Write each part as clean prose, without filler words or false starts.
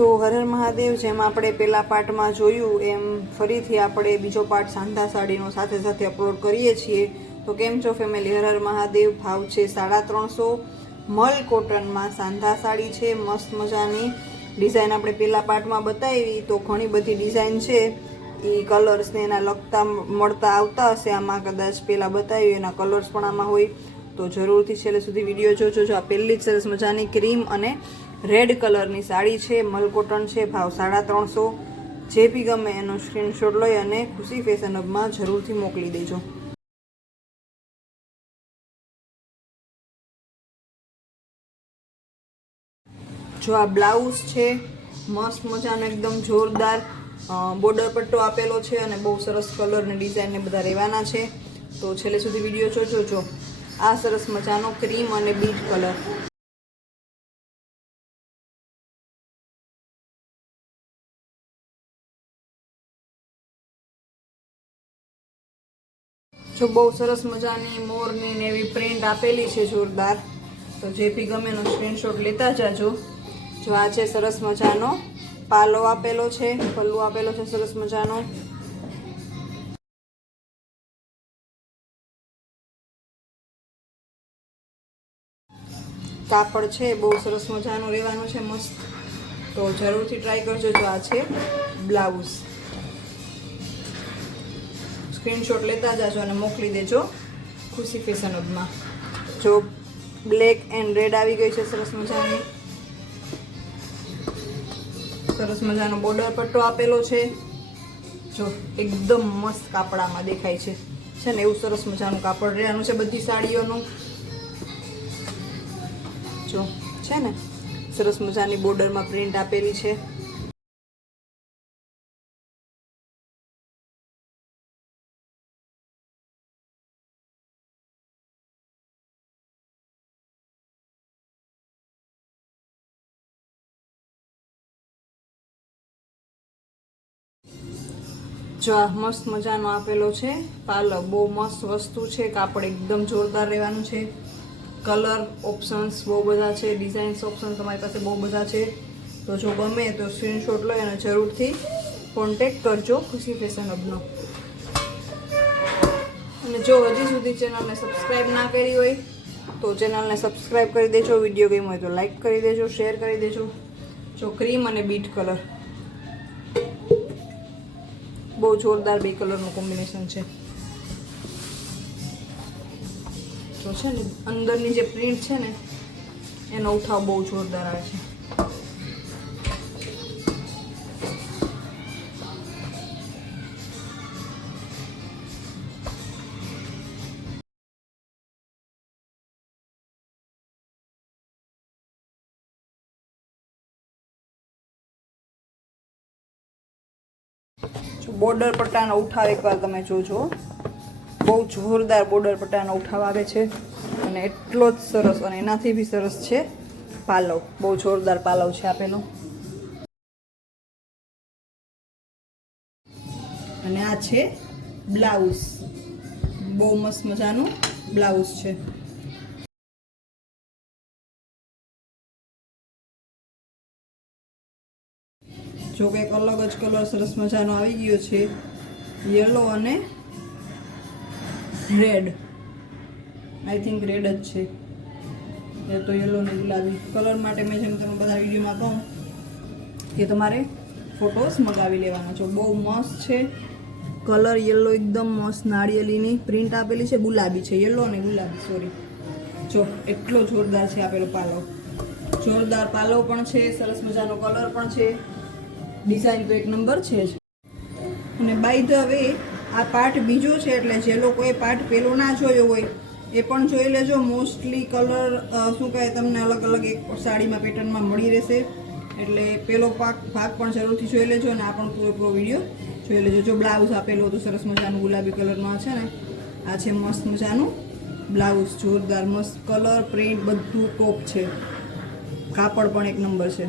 તો હર હર મહાદેવ, જેમ આપણે પહેલા પાર્ટમાં જોયું એમ ફરીથી આપણે બીજો પાર્ટ સાંધા સાડીનો સાથે સાથે અપલોડ કરીએ છીએ. તો કેમ છો ફેમિલી? હર હર મહાદેવ. ભાવ છે 350. મલ કોટનમાં સાંધા સાડી છે, મસ્ત મજાની ડિઝાઇન આપણે પહેલા પાર્ટમાં બતાવી. તો ઘણી બધી ડિઝાઇન છે, એ કલર્સને એના લગતા મળતા આવતા હશે. આમાં કદાચ પહેલાં બતાવ્યું એના કલર્સ પણ આમાં હોય, તો જરૂરથી છેલ્લે સુધી વિડીયો જોજો. જો આ પહેલી જ સરસ મજાની ક્રીમ અને રેડ કલરની સાડી છે, મલ કોટન છે, ભાવ 350. જે બી ગમે એનો સ્ક્રીનશોટ લઈ અને ખુશી ફેશન હબમાં જરૂરથી મોકલી દેજો. જો આ બ્લાઉઝ છે, મસ્ત મજાનો એકદમ જોરદાર બોર્ડર પટ્ટો આપેલો છે અને બહુ સરસ કલર ને ડિઝાઇન ને બધા રહેવાના છે. તો છેલ્લે સુધી વિડીયો જોજો. જો આ સરસ મજાનો ક્રીમ અને બીટ કલર, જો બહુ સરસ મજાની મોરની ને એવી પ્રિન્ટ આપેલી છે જોરદાર. તો જે બી ગમે એનો સ્ક્રીનશોટ લેતા જાજો. જો આ છે સરસ મજાનો પાલો આપેલો છે, પલ્લુ આપેલો છે સરસ મજાનો. કાપડ છે બહુ સરસ મજાનું રહેવાનું છે, મસ્ત. તો જરૂરથી ટ્રાય કરજો. જો આ છે બ્લાઉઝ. સ્ક્રીનશોટ લેતા જાજો અને મોકલી દેજો ખુશી ફેશન હબમાં. જો બ્લેક એન્ડ રેડ આવી ગઈ છે સરસ મજાની. સરસ મજાનો બોર્ડર પટ્ટો આપેલો છે. જો એકદમ મસ્ત કાપડામાં દેખાય છે ને એવું સરસ મજાનું કાપડ રહેવાનું છે બધી સાડીઓનું. જો છે ને સરસ મજાની બોર્ડરમાં પ્રિન્ટ આપેલી છે. જો આ મસ્ત મજાનો આપેલો છે પાલો, બહુ મસ્ત વસ્તુ છે. કાપડ એકદમ જોરદાર રહેવાનું છે. કલર ઓપ્શન્સ બહુ બધા છે, ડિઝાઇન્સ ઓપ્શન તમારી પાસે બહુ બધા છે. તો જો ગમે તો સ્ક્રીનશોટ લઈ અને જરૂરથી કોન્ટેક્ટ કરજો ખુશી ફેશન હબનો. અને જો હજી સુધી ચેનલને સબસ્ક્રાઈબ ના કરી હોય તો ચેનલને સબસ્ક્રાઈબ કરી દેજો. વિડીયો ગમ્યો હોય તો લાઈક કરી દેજો, શેર કરી દેજો. જો ક્રીમ અને બીટ કલર, બહુ જોરદાર બે કલરનું કોમ્બિનેશન છે. તો છે ને અંદરની જે પ્રિન્ટ છે ને એનો ઉઠાવ બહુ જોરદાર આવે છે. જો બોર્ડર પટ્ટાનો ઉઠાવ એકવાર તમે જોજો. બહુ જોરદાર બોર્ડર પટ્ટાનો ઉઠાવ આવે છે અને એટલો જ સરસ, અને એનાથી બી સરસ છે પાલવ. બહુ જોરદાર પાલવ છે આપેલો. અને આ છે બ્લાઉઝ, બહુ મસ્ત મજાનું બ્લાઉઝ છે. જો કંઈક અલગ જ કલર સરસ મજાનો આવી ગયો છે, યલો અને રેડ. આઈ થિંક રેડ જ છે, એ તો યલો ને ગુલાબી કલર માટે મેં જેમ તમે બધા વિડીયોમાં કહું કે તમારે ફોટોસ મગાવી લેવાના. છો બહુ મસ્ત છે કલર. યલો એકદમ મસ્ત નાળિયેરીની પ્રિન્ટ આપેલી છે, ગુલાબી છે, યલો અને ગુલાબી સોરી. જો એટલો જોરદાર છે આપેલો પાલવ. જોરદાર પાલવ પણ છે, સરસ મજાનો કલર પણ છે, ડિઝાઇન તો એક નંબર છે જ. અને બાય ધ વે આ પાર્ટ બીજો છે, એટલે જે લોકોએ પાર્ટ પેલો ના જોયો હોય એ પણ જોઈ લેજો. મોસ્ટલી કલર શું કહે તમને અલગ અલગ એક સાડીમાં પેટર્નમાં મળી રહેશે, એટલે પેલો ભાગ પણ જરૂરથી જોઈ લેજો અને આ પણ પૂરો વિડીયો જોઈ લેજો. જો બ્લાઉઝ આપેલું હતું સરસ મજાનું ગુલાબી કલરનું છે ને, આ છે મસ્ત મજાનું બ્લાઉઝ. જોરદાર મસ્ત કલર, પ્રિન્ટ બધું ટોપ છે. કાપડ પણ એક નંબર છે.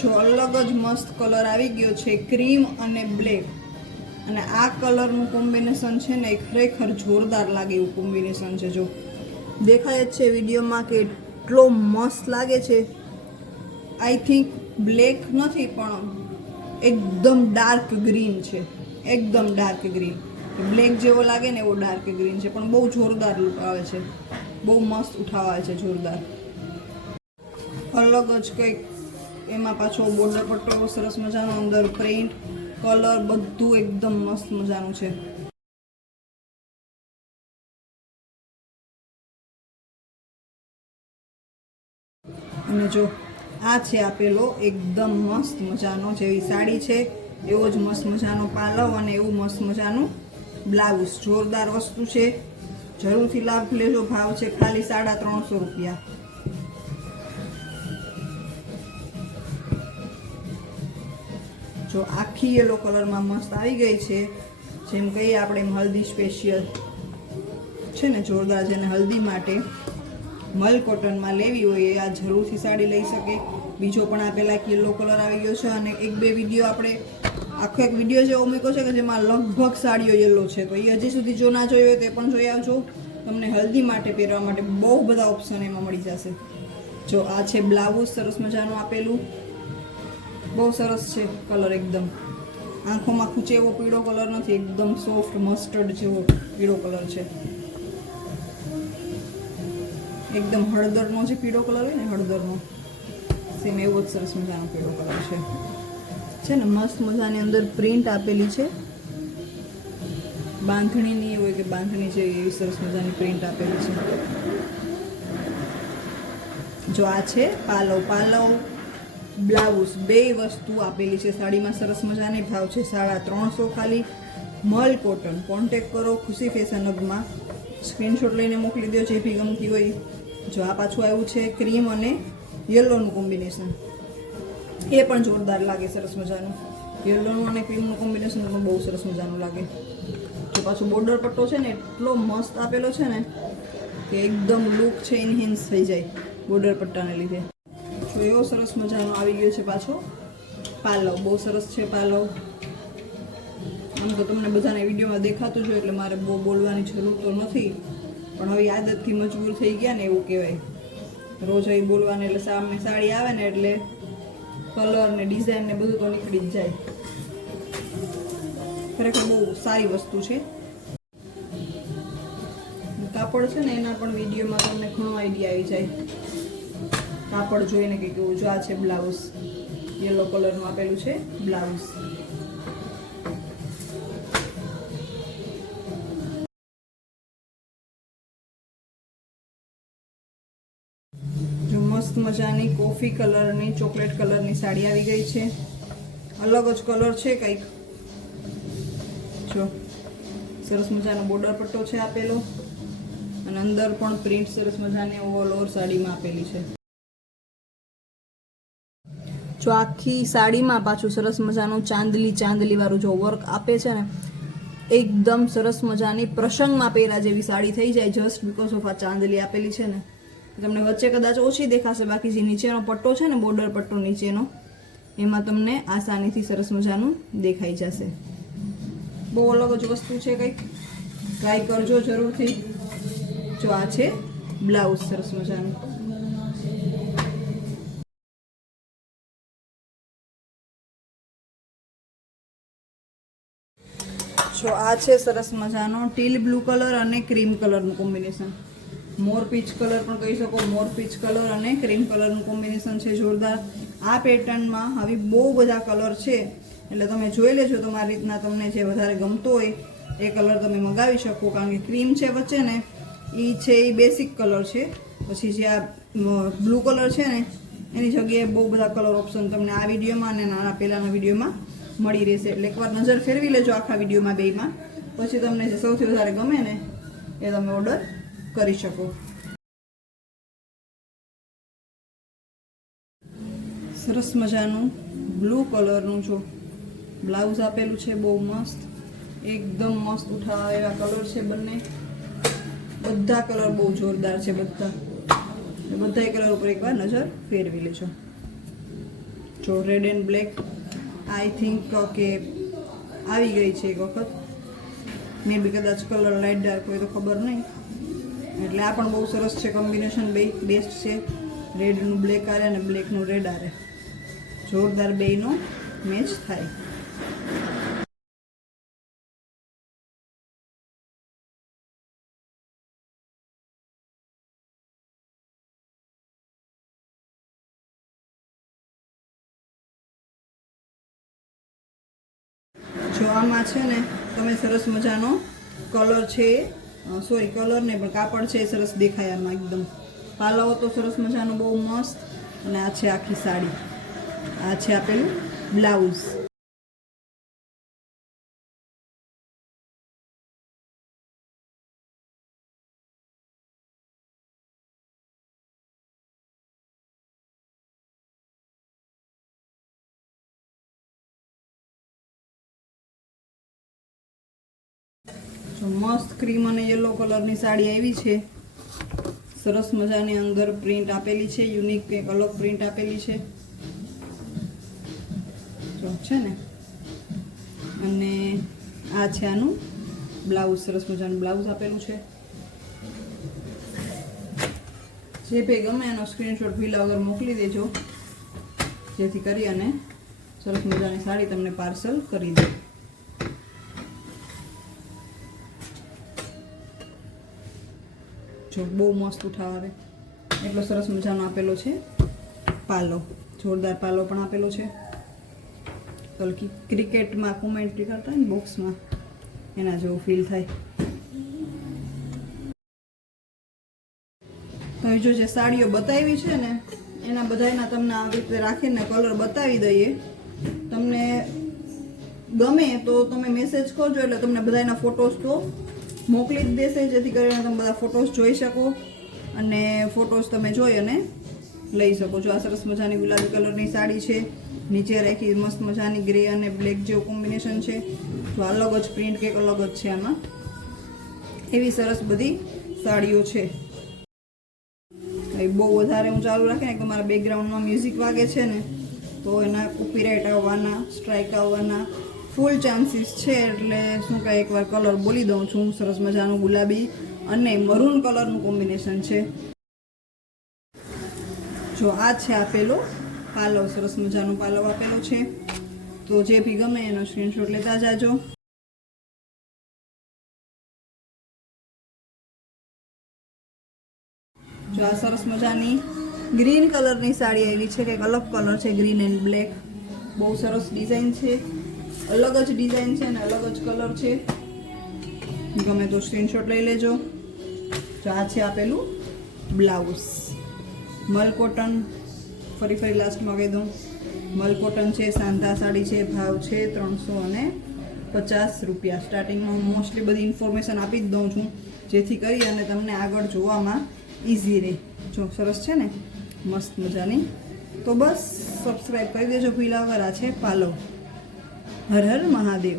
જો અલગ જ મસ્ત કલર આવી ગયો છે, ક્રીમ અને બ્લેક. અને આ કલરનું કોમ્બિનેશન છે ને એ ખરેખર જોરદાર લાગે એવું કોમ્બિનેશન છે. જો દેખાય જ છે વિડીયોમાં કે એટલો મસ્ત લાગે છે. આઈ થિંક બ્લેક નથી પણ એકદમ ડાર્ક ગ્રીન છે, એકદમ ડાર્ક ગ્રીન. બ્લેક જેવો લાગે ને એવો ડાર્ક ગ્રીન છે, પણ બહુ જોરદાર લુક આવે છે, બહુ મસ્ત ઉઠાવ આવે છે, જોરદાર. અલગ જ કંઈક એમાં પાછો બોર્ડર પટ્ટો સરસ મજાનો, અંદર પ્રિન્ટ કલર બધું એકદમ મસ્ત મજાનું છે. અને જો આ છે આપેલો એકદમ મસ્ત મજાનો જેવી સાડી છે એવો જ મસ્ત મજાનો પાલવ અને એવું મસ્ત મજાનું બ્લાઉઝ. જોરદાર વસ્તુ છે, જરૂરથી લાભ લેજો. ભાવ છે ખાલી 350 રૂપિયા. જો આખી યેલો કલરમાં મસ્ત આવી ગઈ છે, જેમ કહીએ આપણે હલ્દી સ્પેશિયલ છે ને, જોરદાર. જેને હલ્દી માટે મલ કોટનમાં લેવી હોય એ આ જરૂરથી સાડી લઈ શકે. બીજો પણ આ પેલા યેલો કલર આવી ગયો છે અને એક બે વિડીયો આપણે આખો એક વિડીયો જેવો મૂક્યો છે કે જેમાં લગભગ સાડીઓ યેલો છે, તો એ હજી સુધી જો ના જોયો હોય તે પણ જોઈ આવજો. તમને હલ્દી માટે પહેરવા માટે બહુ બધા ઓપ્શન એમાં મળી જશે. જો આ છે બ્લાઉઝ સરસ મજાનું આપેલું, બહુ સરસ છે કલર. એકદમ આંખોમાં ખૂંચે એવો પીળો કલર નથી, એકદમ સોફ્ટ મસ્ટર્ડ જેવો પીળો કલર છે. એકદમ હળદરનો જે પીળો કલર હોય ને, હળદરનો સેમ એવો જ સરસ મજાનો પીળો કલર છે ને. મસ્ત મજાની અંદર પ્રિન્ટ આપેલી છે, બાંધણીની હોય કે બાંધણી છે એવી સરસ મજાની પ્રિન્ટ આપેલી છે. જો આ છે પાલવ, પાલવ બ્લાઉઝ બે વસ્તુ આપેલી છે સાડીમાં સરસ મજાની. ભાવ છે 350 ખાલી. મલ કોટન. કોન્ટેક્ટ કરો ખુશી ફેશન હબમાં, સ્ક્રીનશોટ લઈને મોકલી દો જે બી ગમતી હોય. જો આ પાછું આવ્યું છે ક્રીમ અને યલોનું કોમ્બિનેશન, એ પણ જોરદાર લાગે, સરસ મજાનું. યલોનું અને ક્રીમનું કોમ્બિનેશન પણ બહુ સરસ મજાનું લાગે. જો પાછું બોર્ડર પટ્ટો છે ને એટલો મસ્ત આપેલો છે ને કે એકદમ લુક છે ઇન્હેન્સ થઈ જાય બોર્ડર પટ્ટાને લીધે. જો એવો સરસ મજાનો આવી ગયો છે પાછો પાલવ, બહુ સરસ છે પાલવ. આમ તો તમને બધાને વિડીયોમાં દેખાતું જ હોય એટલે મારે બહુ બોલવાની જરૂર તો નથી, પણ હવે આદતથી મજબૂર થઈ ગયા ને એવું કહેવાય. રોજ અહીં બોલવાને એટલે સામે સાડી આવે ને એટલે કલર ને ડિઝાઇન ને બધું તો નીકળી જ જાય. ખરેખર બહુ સારી વસ્તુ છે. કાપડ છે ને એના પણ વિડીયોમાં તમને ઘણો આઈડિયા આવી જાય. કાપડ જોઈને કે કેવું. જો આ છે બ્લાઉઝ, યલો કલરનું આપેલું છે બ્લાઉઝ. જો મસ્ત મજાની કોફી કલરની ચોકલેટ કલરની સાડી આવી ગઈ છે. અલગ જ કલર છે કંઈક. જો સરસ મજાનો બોર્ડર પટ્ટો છે આપેલો અને અંદર પણ પ્રિન્ટ સરસ મજાની ઓલ ઓવર સાડીમાં આપેલી છે. જો આખી સાડીમાં પાછું સરસ મજાનું ચાંદલી વાળું જો વર્ક આપે છે ને, એકદમ સરસ મજાની પ્રસંગમાં પહેરા જેવી સાડી થઈ જાય જસ્ટ બીકોઝ ઓફ આ ચાંદલી આપેલી છે ને. તમને વચ્ચે કદાચ ઓછી દેખાશે, બાકી જે નીચેનો પટ્ટો છે ને, બોર્ડર પટ્ટો નીચેનો, એમાં તમને આસાનીથી સરસ મજાનું દેખાઈ જશે. બહુ અલગ જ વસ્તુ છે કંઈક, ટ્રાય કરજો જરૂરથી. જો આ છે બ્લાઉઝ સરસ મજાનું. જો આ છે સરસ મજાનો ટીલ બ્લુ કલર અને ક્રીમ કલરનું કોમ્બિનેશન. મોર પીચ કલર પણ કહી શકો. મોર પીચ કલર અને ક્રીમ કલરનું કોમ્બિનેશન છે જોરદાર. આ પેટર્નમાં હવે બહુ બધા કલર છે એટલે તમે જોઈ લેજો તમારી રીતના, તમને જે વધારે ગમતો હોય એ કલર તમે મંગાવી શકો. કારણ કે ક્રીમ છે વચ્ચે ને, એ છે એ બેસિક કલર છે. પછી જે આ બ્લુ કલર છે ને એની જગ્યાએ બહુ બધા કલર ઓપ્શન તમને આ વિડીયોમાં અને નાના પહેલાંના વિડીયોમાં મળી રહેશે. એટલે એકવાર નજર ફેરવી લેજો આખા વિડીયોમાં બેયમાં, પછી તમને જે સૌથી વધારે ગમે ને એ તમે ઓર્ડર કરી શકો. સરસ મજાનું બ્લુ કલરનું જો બ્લાઉઝ આપેલું છે, બહુ મસ્ત, એકદમ મસ્ત ઉઠાવે એવા કલર છે બંને. બધા કલર બહુ જોરદાર છે બધા કલર ઉપર એકવાર નજર ફેરવી લેજો. જો red and black I think કે આવી ગઈ છે એક વખત, મે બી કદાચ કલર લાઇટ ડાર્ક હોય તો ખબર નહીં. એટલે આ પણ બહુ સરસ છે કોમ્બિનેશન, બે બેસ્ટ છે. રેડનું બ્લેક આરે અને બ્લેકનું રેડ આરે, જોરદાર બેયનો મેચ થાય. જો આમાં છે ને તમે સરસ મજાનો કલર છે, સોરી કલર ને પણ કાપડ છે એ સરસ દેખાય આમાં એકદમ. પાલાઓ તો સરસ મજાનો બહુ મસ્ત, અને આ છે આખી સાડી, આ છે આપેલું બ્લાઉઝ. જો મસ્ત ક્રીમ અને યલો કલરની સાડી આવી છે, સરસ મજાની અંદર પ્રિન્ટ આપેલી છે, યુનિક કંઈક અલગ પ્રિન્ટ આપેલી છે જો છે ને. અને આ છે આનું બ્લાઉઝ, સરસ મજાનું બ્લાઉઝ આપેલું છે. જે ભાઈ ગમે એનો સ્ક્રીનશોટ ભીલા વગર મોકલી દેજો, જેથી કરી અને સરસ મજાની સાડી તમને પાર્સલ કરી દે. જો બહુ મસ્ત ઉઠાવે, એટલો સરસ મજાનો આપેલો છે પાલો, જોરદાર પાલો પણ આપેલો છે. તો ક્રિકેટમાં કોમેન્ટ્રી કરતા હોય ને બોક્સમાં, એના જેવું ફીલ થાય. તો જો જે સાડીઓ બતાવી છે ને એના બધાના તમને આવી રીતે રાખીને કલર બતાવી દઈએ. તમને ગમે તો તમે મેસેજ કરજો, એટલે તમને બધાના ફોટોસ તો મોકલી જ દેશે, જેથી કરીને તમે બધા ફોટોસ જોઈ શકો અને ફોટોસ તમે જોઈ અને લઈ શકો છો. આ સરસ મજાની ગુલાબી કલરની સાડી છે, નીચે રાખી મસ્ત મજાની ગ્રે અને બ્લેક જેવું કોમ્બિનેશન છે. જો અલગ જ પ્રિન્ટ કંઈક અલગ જ છે આમાં, એવી સરસ બધી સાડીઓ છે. બહુ વધારે હું ચાલુ રાખે ને તમારા બેકગ્રાઉન્ડમાં મ્યુઝિક વાગે છે ને તો એના કોપીરાઇટ આવવાના, સ્ટ્રાઇક આવવાના ફૂલ ચાન્સીસ છે. એટલે શું કાંઈ એકવાર કલર બોલી દઉં છું. સરસ મજાનું ગુલાબી અને મરૂન કલરનું કોમ્બિનેશન છે. જો આ છે આપેલો પાલવ, સરસ મજાનો પાલવ આપેલો છે. તો જે બી ગમે એનો સ્ક્રીનશોટ લેતા જાજો. જો આ સરસ મજાની ગ્રીન કલરની સાડી આવી છે, કંઈક અલગ કલર છે, ગ્રીન એન્ડ બ્લેક. બહુ સરસ ડિઝાઇન છે, અલગ જ ડિઝાઇન છે અને અલગ જ કલર છે. ગમે તો સ્ક્રીનશોટ લઈ લેજો. તો આ છે આપેલું બ્લાઉઝ, મલ કોટન, ફરી લાસ્ટમાં કહી દઉં, મલ કોટન છે, સાંધા સાડી છે, ભાવ છે 350 રૂપિયા. સ્ટાર્ટિંગમાં હું મોસ્ટલી બધી ઇન્ફોર્મેશન આપી જ દઉં છું, જેથી કરી અને તમને આગળ જોવામાં ઇઝી રહે. જો સરસ છે ને, મસ્ત મજાની. તો બસ સબસ્ક્રાઈબ કરી દેજો ભૂલ્યા વગર. આ છે પાલવ. હર હર મહાદેવ.